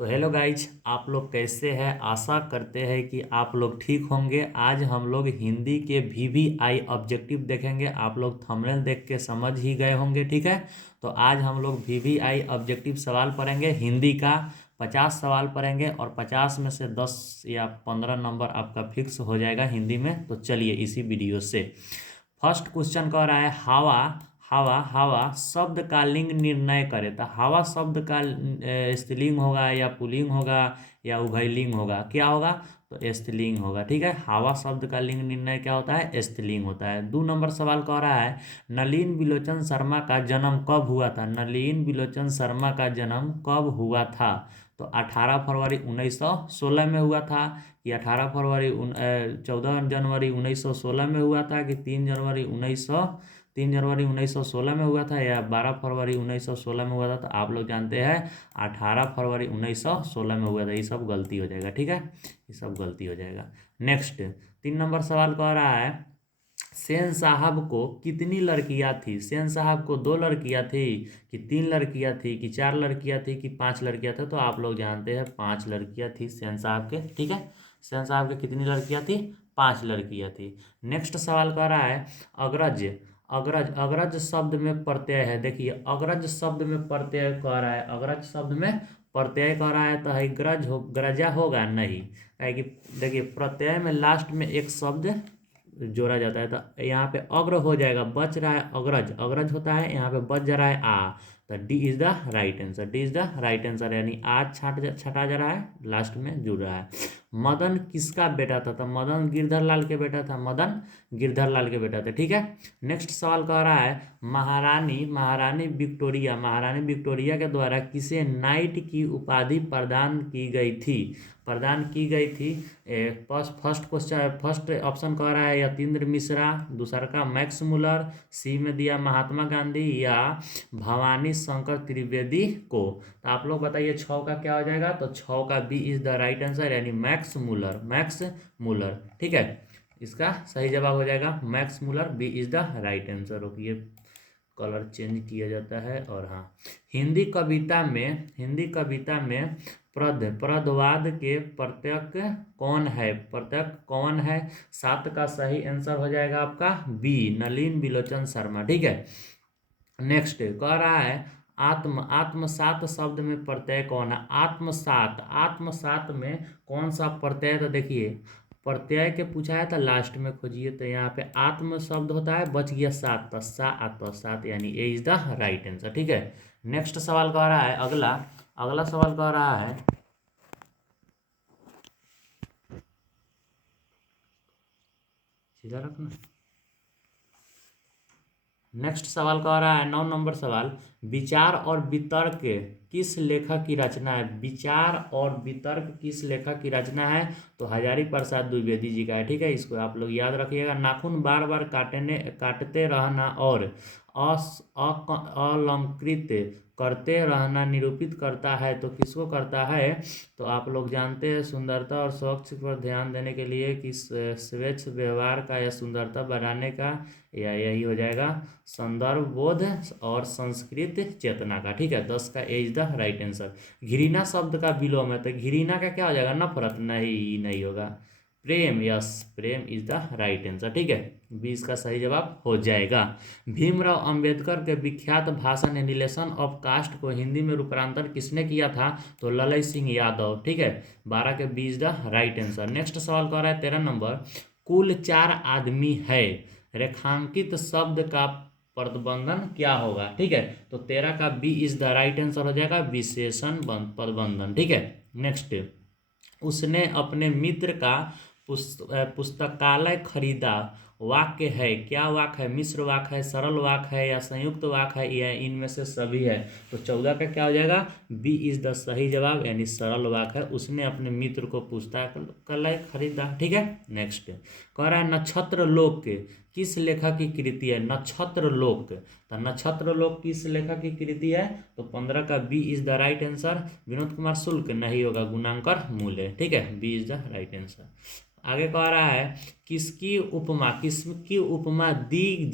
तो hello guys, आप लोग कैसे हैं। आशा करते हैं कि आप लोग ठीक होंगे। आज हम लोग हिंदी के VVI ऑब्जेक्टिव देखेंगे। आप लोग थंबनेल देख के समझ ही गए होंगे, ठीक है। तो आज हम लोग VVI ऑब्जेक्टिव सवाल पढ़ेंगे। हिंदी का 50 सवाल पढ़ेंगे और 50 में से 10 या 15 नंबर आपका फिक्स हो जाएगा हिंदी में। तो चलिए इसी वीडियो से फर्स्ट क्वेश्चन कह रहा है, हवा हवा हवा शब्द का लिंग निर्णय करे। तो हवा शब्द का स्त्रीलिंग होगा या पुल्लिंग होगा या उभयलिंग होगा, क्या होगा? तो स्त्रीलिंग होगा, ठीक है। हवा शब्द का लिंग निर्णय क्या होता है? स्त्रीलिंग होता है। 2 नंबर सवाल कह रहा है, नलिन बिलोचन शर्मा का जन्म कब हुआ था? नलिन बिलोचन शर्मा का जन्म कब हुआ था? तो 18 फरवरी 1916 में हुआ था, कि 14 जनवरी 1916 में हुआ था, कि 3 जनवरी 1916 में हुआ था, या 12 फरवरी 1916 में हुआ था? तो आप लोग जानते हैं 18 फरवरी 1916 में हुआ था। ये सब गलती हो जाएगा, ठीक है, ये सब गलती हो जाएगा। नेक्स्ट 3 नंबर सवाल कह रहा है, सेन साहब को कितनी लड़कियां थी? सेन साहब को 2 लड़कियां थी, कि 3 लड़कियां थी, कि 4 लड़कियां थी, कि 5 लड़कियां थे? तो आप लोग जानते हैं 5 लड़कियां थी सेन साहब के, ठीक है। सेन साहब के कितनी लड़कियां थी? 5 लड़कियां थी। नेक्स्ट सवाल कह रहा है, अग्रज अग्रज अग्रज शब्द में प्रत्यय है। देखिए, अग्रज शब्द में प्रत्यय कह रहा है, अग्रज शब्द में प्रत्यय कह रहा है, तो है ग्रजा होगा नहीं, है कि देखिए प्रत्यय में लास्ट में एक शब्द जोड़ा जाता है। तो यहाँ पे अग्र हो जाएगा, बच रहा है अग्रज, अग्रज होता है, यहाँ पे बच जा रहा है आ। तो D is the right answer, D is the right answer, यानी आज छटा जा रहा है, लास्ट में जुड़ रहा है। मदन किसका बेटा था? तो मदन गिरधर लाल के बेटा था, मदन गिरधर लाल के बेटा थे, ठीक है। नेक्स्ट सवाल कह रहा है, महारानी विक्टोरिया के द्वारा किसे नाइट की उपाधि प्रदान की गई थी? फर्स्ट ऑप्शन कह रहा है यतीन्द्र मिश्रा, दूसरा का मैक्स मुलर, सी में दिया महात्मा गांधी, या भवानी शंकर त्रिवेदी को। तो आप लोग बताइए 6 का क्या हो जाएगा? तो 6 का B is the right answer, यानी मैक्स मुलर, ठीक है। इसका सही जवाब हो जाएगा Max Muller, B is the right answer. Okay, colour change किया जाता है। और हाँ, हिंदी कविता में प्रदवाद के प्रत्यक कौन है? 7 का सही आंसर हो जाएगा आपका बी, नलिन बिलोचन शर्मा, ठीक है। नेक्स्ट कह रहा है, आत्मसात शब्द में प्रत्यय कौन है? आत्मसात में कौन सा प्रत्यय? तो देखिए, प्रत्यय के पूछा है तो लास्ट में खोजिए। तो यहाँ पे आत्म शब्द होता है, बच गया सात, तो सात, यानी ए इज द राइट आंसर, ठीक है। नेक्स्ट सवाल कह रहा है, अगला सवाल कह रहा है, सीधा रखना। नेक्स्ट सवाल कह रहा है, 9 नंबर सवाल, विचार और वितर्क किस लेखक की रचना है? विचार और वितर्क किस लेखक की रचना है? तो हजारी प्रसाद द्विवेदी जी का है, ठीक है। इसको आप लोग याद रखिएगा। नाखून बार बार काटते रहना और अलंकृत करते रहना निरूपित करता है, तो किसको करता है? तो आप लोग जानते हैं सुंदरता और स्वच्छ पर ध्यान देने के लिए कि स्वच्छ व्यवहार का या सुंदरता बढ़ाने का, या यही हो जाएगा संदर्भ बोध और संस्कृत चेतना का, ठीक है। 10 का ए इज द राइट आंसर। घृणा शब्द का विलोम है, तो घृणा का क्या हो जाएगा? नफरत, नहीं होगा। प्रेम, यस, प्रेम इज द राइट आंसर, ठीक है। 20 का सही जवाब हो जाएगा। भीमराव अंबेडकर के विख्यात भाषण एनिलेशन ऑफ कास्ट को हिंदी में रूपांतर किसने किया था? तो ललई सिंह यादव, ठीक है। 12 के 20 द राइट आंसर। नेक्स्ट सवाल कह रहा है 13 नंबर, कुल 4 आदमी है, रेखांकित शब्द का पदबंधन क्या होगा? ठीक है, तो 13 का B is the right answer हो जाएगा विशेषण पदबंधन, ठीक है। नेक्स्ट, उसने अपने मित्र का पुस्तकालय खरीदा, वाक्य है, क्या वाक्य है? मिश्र वाक्य है, सरल वाक्य है, या संयुक्त वाक्य है, या इनमें से सभी है? तो 14 का क्या हो जाएगा? बी इज द सही जवाब, यानी सरल वाक्य है। उसने अपने मित्र को पुस्तकालय खरीदा, ठीक है। नेक्स्ट कह रहा है, नक्षत्र लोक किस लेखक की कृति है? नक्षत्र लोक, तो नक्षत्र लोक किस लेखक की कृति है? तो 15 का B is the right answer. Vinod Kumar Shukla नहीं होगा, गुणांकर मूल्य, ठीक है। B is the right answer. आगे कह रहा है, किसकी उपमा किसकी उपमा दी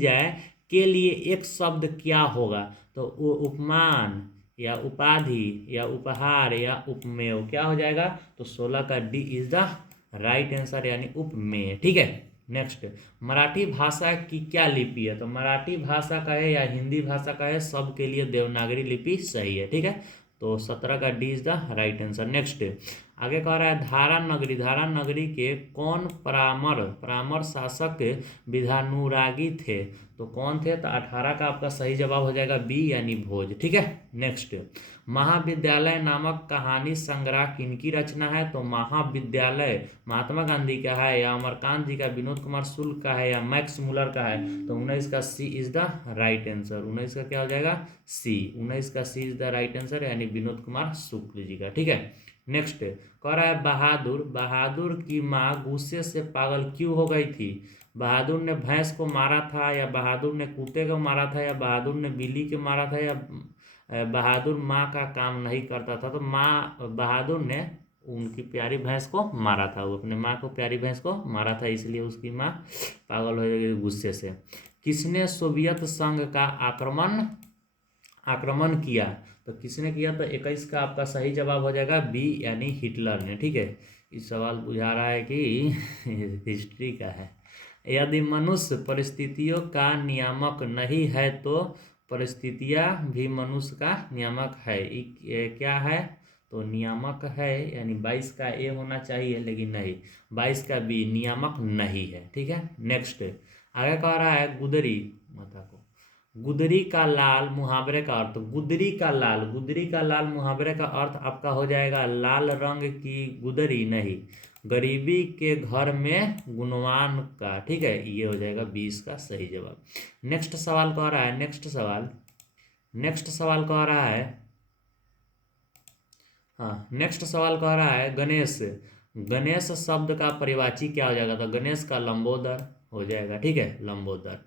जाए के लिए एक शब्द क्या होगा? तो वो उपमान या उपाधि या उपहार या उपमेय, क्या हो जाएगा? तो 16 का D is the right answer, यानी उपमेय। ठीक है, नेक्स्ट, मराठी भाषा की क्या लिपि है? तो मराठी भाषा का है या हिंदी भाषा का है, सबके लिए देवनागरी लिपि सही है। ठीक है, तो 17 का D is the right answer. Next, आगे कह रहा है धारा नगरी, धारा नगरी के कौन परामर परामर शासक विधानुरागी थे? तो कौन थे? तो 18 का आपका सही जवाब हो जाएगा बी, यानी भोज। ठीक है, नेक्स्ट, महाविद्यालय नामक कहानी संग्रह किनकी रचना है? तो महाविद्यालय महात्मा गांधी का है या अमरकांत जी का, विनोद कुमार शुक्ल का है या मैक्स मुलर का है? तो 19 का सी इज द राइट आंसर। 19 का क्या हो जाएगा? सी। 19 का सी इज द राइट आंसर, यानी विनोद कुमार शुक्ल जी का। ठीक है, नेक्स्ट, कह रहा है बहादुर बहादुर की माँ गुस्से से पागल क्यों हो गई थी? बहादुर ने भैंस को मारा था, या बहादुर ने कुत्ते को मारा था, या बहादुर ने बिल्ली को मारा था, या बहादुर माँ का काम नहीं करता था? तो माँ बहादुर ने उनकी प्यारी भैंस को मारा था, वो अपने माँ को प्यारी भैंस को मारा था, इसलिए उसकी माँ पागल हो गई गुस्से से। किसने सोवियत संघ का आक्रमण आक्रमण किया? तो किसने किया? तो 21 का आपका सही जवाब हो जाएगा बी, यानी हिटलर ने। ठीक है, इस सवाल बुझा रहा है कि हिस्ट्री का है। यदि मनुष्य परिस्थितियों का नियामक नहीं है तो परिस्थितियां भी मनुष्य का नियामक है। ये क्या है? तो नियामक है, यानी 22 का ए होना चाहिए, लेकिन नहीं, 22 का बी नियामक नहीं है। ठीक है, नेक्स्ट, आगे कह रहा है गुदरी माता को गुदरी का लाल मुहावरे का अर्थ। गुदरी का लाल मुहावरे का अर्थ आपका हो जाएगा लाल रंग की गुदरी नहीं, गरीबी के घर में गुणवान का। ठीक है, ये हो जाएगा 20 का सही जवाब। नेक्स्ट सवाल कह रहा है नेक्स्ट सवाल कह रहा है गणेश गणेश शब्द का परिवाची क्या हो जाएगा? तो गणेश का लंबोदर हो जाएगा। ठीक है, लंबोदर।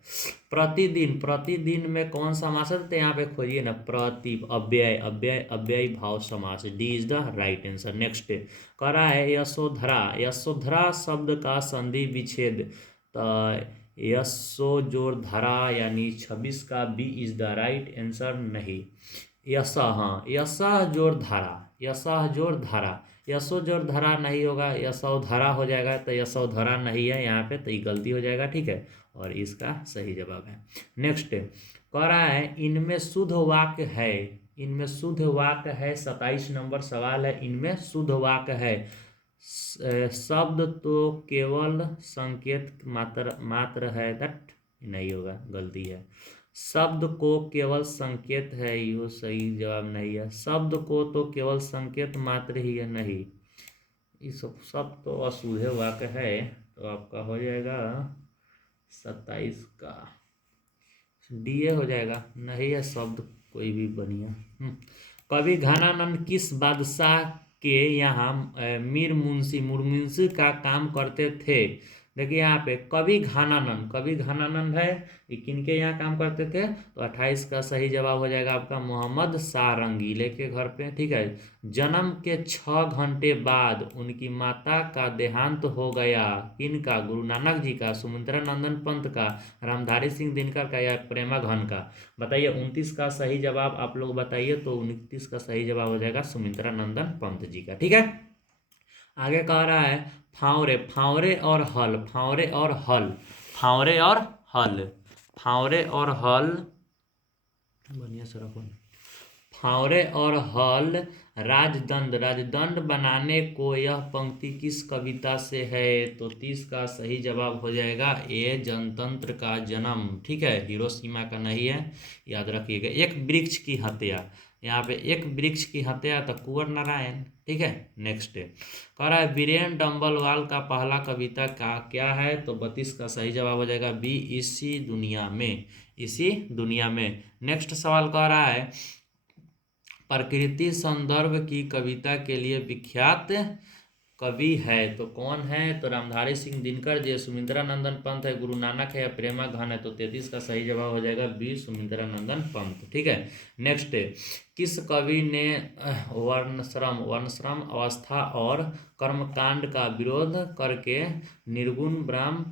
प्रतिदिन प्रतिदिन में कौन सा समास है? तो यहाँ पे खोजिए ना, प्रति अव्यय अव्यय अव्ययी भाव समास, D is the right answer. Next, कह रहा है यशोधरा यशोधरा शब्द का संधि विच्छेद। तो यशो जोड़ धरा, यानी 26 का B is the right answer. नहीं, यश, हाँ, यशः जोड़ धारा यशो जोड़ धरा नहीं होगा, यशोधरा हो जाएगा। तो यशोधरा नहीं है यहाँ पे, तो ये गलती हो जाएगा। ठीक है, और इसका सही जवाब है। नेक्स्ट, कह रहा है इनमें शुद्ध वाक्य है 27 नंबर सवाल है। इनमें शुद्ध वाक्य है, शब्द तो केवल संकेत मात्र है, दट नहीं होगा, गलती है। शब्द को केवल संकेत है, यो सही जवाब नहीं है। शब्द को तो केवल संकेत मात्र ही है, नहीं, इस सब तो अशुद्ध वाक्य है। तो आपका हो जाएगा 27 का डीए हो जाएगा, नहीं है शब्द कोई भी बढ़िया। कवि घनानंद किस बादशाह के यहाँ मीर मुंशी का काम करते थे? देखिए यहाँ पे कवि घनानंद है, ये किनके यहाँ काम करते थे? तो 28 का सही जवाब हो जाएगा आपका मोहम्मद शाह रंगीले के घर पे। ठीक है, जन्म के 6 घंटे बाद उनकी माता का देहांत हो गया, किनका? गुरु नानक जी का, सुमित्रा नंदन पंत का, रामधारी सिंह दिनकर का, या प्रेमा घन का? बताइए, 29 का सही जवाब आप लोग बताइए। तो 29 का सही जवाब हो जाएगा सुमित्रा नंदन पंत जी का। ठीक है, आगे कह रहा है फावरे फावरे और हल फावरे और हल फावरे और हल फावरे और हल बढ़िया से रखो। फावरे और हल राजदंड बनाने को, यह पंक्ति किस कविता से है? तो 30 का सही जवाब हो जाएगा ए, जनतंत्र का जन्म। ठीक है, हिरोशिमा का नहीं है, याद रखिएगा। एक वृक्ष की हत्या, यहाँ पे एक वृक्ष की हत्या, तो कुंवर नारायण। ठीक है, नेक्स्ट कह रहा है वीरेन डम्बलवाल का पहला कविता का क्या है? तो 32 का सही जवाब हो जाएगा बी, इसी दुनिया में। नेक्स्ट सवाल कह रहा है प्रकृति संदर्भ की कविता के लिए विख्यात कवि है, तो कौन है? तो रामधारी सिंह दिनकर जी, सुमित्रा नंदन पंत है, गुरु नानक है, या प्रेमा घन है? तो 33 का सही जवाब हो जाएगा बी, सुमित्रा नंदन पंत। ठीक है, नेक्स्ट, किस कवि ने वर्णश्रम अवस्था और कर्मकांड का विरोध करके निर्गुण ब्रह्म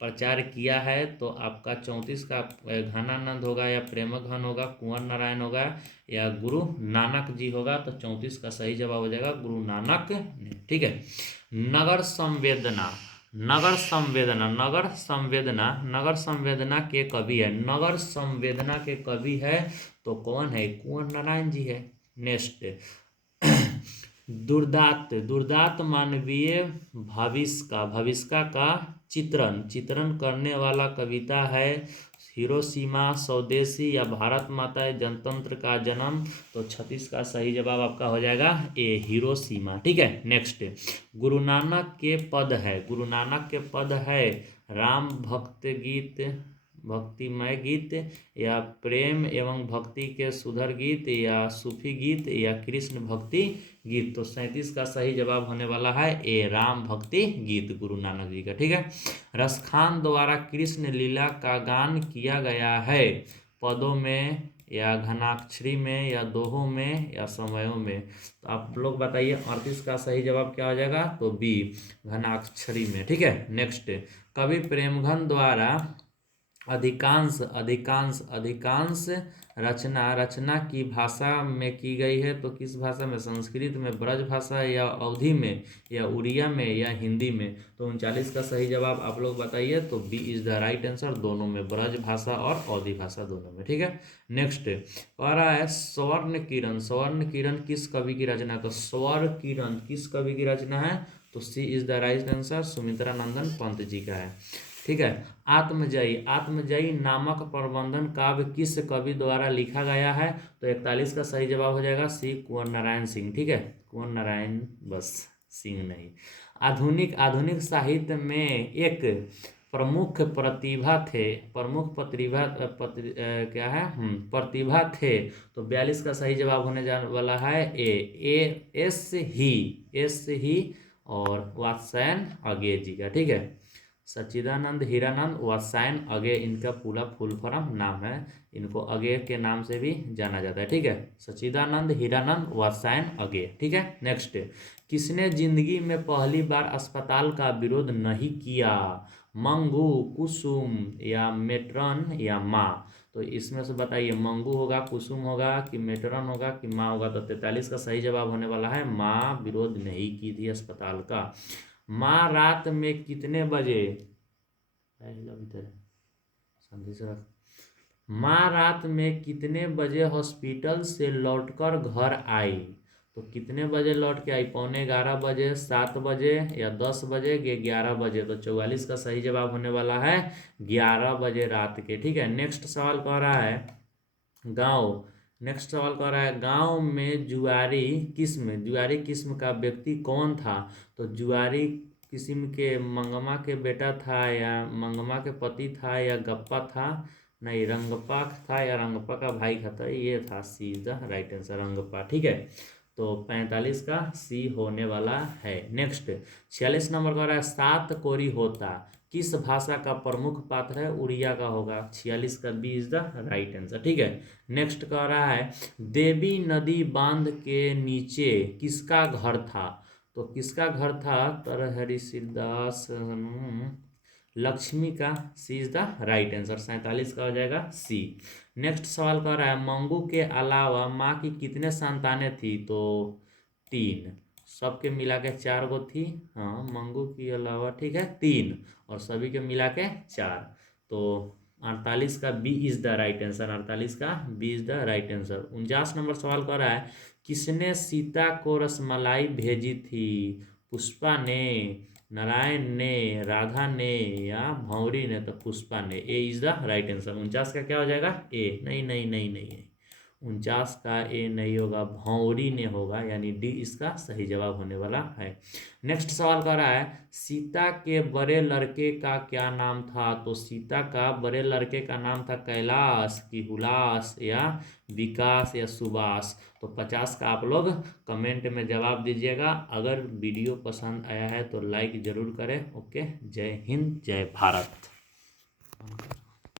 प्रचार किया है, तो आपका 34 का घनानंद होगा या प्रेमघन होगा, कुंवर नारायण होगा या गुरु नानक जी होगा। तो 34 का सही जवाब हो जाएगा गुरु नानक ने। ठीक है। नगर संवेदना, नगर संवेदना, नगर संवेदना, नगर संवेदना के कवि है, नगर संवेदना के कवि है तो कौन है? कुंवर नारायण जी है। नेक्स्ट, दुर्दांत, दुर्दांत मानवीय भविष्य का चित्रण चित्रण करने वाला कविता है हिरोशिमा, स्वदेशी या भारत माता जनतंत्र का जन्म। तो 36 का सही जवाब आपका हो जाएगा ए, हिरोशिमा। ठीक है। नेक्स्ट, गुरु नानक के पद है, गुरु नानक के पद है राम भक्त गीत, भक्तिमय गीत या प्रेम एवं भक्ति के सुधर गीत या सूफी गीत या कृष्ण भक्ति गीत। तो 37 का सही जवाब होने वाला है ए, राम भक्ति गीत गुरु नानक जी का। ठीक है। रसखान द्वारा कृष्ण लीला का गान किया गया है, पदों में या घनाक्षरी में या दोहों में या समयों में। तो आप लोग बताइए 38 का सही जवाब क्या हो जाएगा? तो बी, घनाक्षरी में। ठीक है। नेक्स्ट, कवि प्रेमघन द्वारा अधिकांश अधिकांश अधिकांश रचना की भाषा में की गई है। तो किस भाषा में? संस्कृत में, ब्रज भाषा या अवधी में या उड़िया में या हिंदी में। तो 39 का सही जवाब आप लोग बताइए। तो B is the right answer, दोनों में, ब्रज भाषा और अवधी भाषा दोनों में। ठीक है। नेक्स्ट कह रहा है स्वर्ण किरण, स्वर्ण किरण किस कवि की रचना है? तो स्वर्ण किरण किस कवि की रचना है? तो C is the right answer, Sumitranandan Pant ji का है। ठीक है। आत्मजयी, आत्मजयी नामक प्रबंधन काव्य किस कवि द्वारा लिखा गया है? तो 41 का सही जवाब हो जाएगा सी, कुंवर नारायण सिंह। ठीक है। कुंवर नारायण बस, सिंह नहीं। आधुनिक, आधुनिक साहित्य में एक प्रमुख प्रतिभा थे, प्रमुख प्रतिभा क्या है? प्रतिभा थे। तो 42 का सही जवाब होने जाने वाला है ए, एस ही और वात्स्यायन अगे जी का। ठीक है। सच्चिदानंद हीरानंद वात्स्यायन अगे इनका पूरा फुल फॉर्म नाम है, इनको अगे के नाम से भी जाना जाता है। ठीक है। सच्चिदानंद हीरानंद वात्स्यायन अगे। ठीक है। नेक्स्ट, किसने जिंदगी में पहली बार अस्पताल का विरोध नहीं किया? मंगू, कुसुम या मेट्रन या माँ। तो इसमें से बताइए, मंगू होगा, कुसुम होगा कि मेट्रन होगा कि माँ होगा। तो 43 का सही जवाब होने वाला है माँ विरोध नहीं की थी अस्पताल का। माँ रात में कितने बजे, संधि से रख, माँ रात में कितने बजे हॉस्पिटल से लौटकर घर आई? तो कितने बजे लौट के आई? 11:15 बजे, 7 बजे या 10 बजे या 11 बजे। तो 44 का सही जवाब होने वाला है 11 बजे रात के। ठीक है। नेक्स्ट सवाल कह रहा है गाँव, नेक्स्ट सवाल कह रहा है गांव में जुआरी किस्म का व्यक्ति कौन था? तो जुआरी किस्म के मंगमा के बेटा था या मंगमा के पति था या गप्पा था? नहीं, रंगप्पा था या रंगप्पा का भाई था? ये था C is the right answer, Rangappa. ठीक है। तो 45 का सी होने वाला है। नेक्स्ट 46 नंबर का रहा है सात कोरी होता किस भाषा का प्रमुख पात्र है? उड़िया का होगा। 46 का B is the right answer. ठीक है। नेक्स्ट कह रहा है देवी नदी बांध के नीचे किसका घर था? तो किसका घर था? तरहरि सिरदास लक्ष्मी का। सी इज द राइट आंसर, 47 का हो जाएगा सी। नेक्स्ट सवाल कह रहा है मंगू के अलावा माँ की कितने संतानें थी? तो 3, सबके मिला के 4 गो थी। हाँ, मंगू के अलावा, ठीक है, 3 और सभी के मिला के 4। तो 48 का B is the right answer, 48 का B is the right answer. 49 number सवाल कर रहा है किसने सीता को रसमलाई भेजी थी? पुष्पा ने, नारायण ने, राधा ने या भंवरी ने? तो पुष्पा ने, ए इज द राइट आंसर। 49 का क्या हो जाएगा? ए, नहीं नहीं नहीं नहीं है, 49 का ए नहीं होगा, भंवरी ने होगा, यानी डी इसका सही जवाब होने वाला है। नेक्स्ट सवाल कर रहा है सीता के बड़े लड़के का क्या नाम था? तो सीता का बड़े लड़के का नाम था कैलाश की हुलास या विकास या सुभाष। तो 50 का आप लोग कमेंट में जवाब दीजिएगा। अगर वीडियो पसंद आया है तो लाइक ज़रूर करें। ओके, जय हिंद, जय भारत।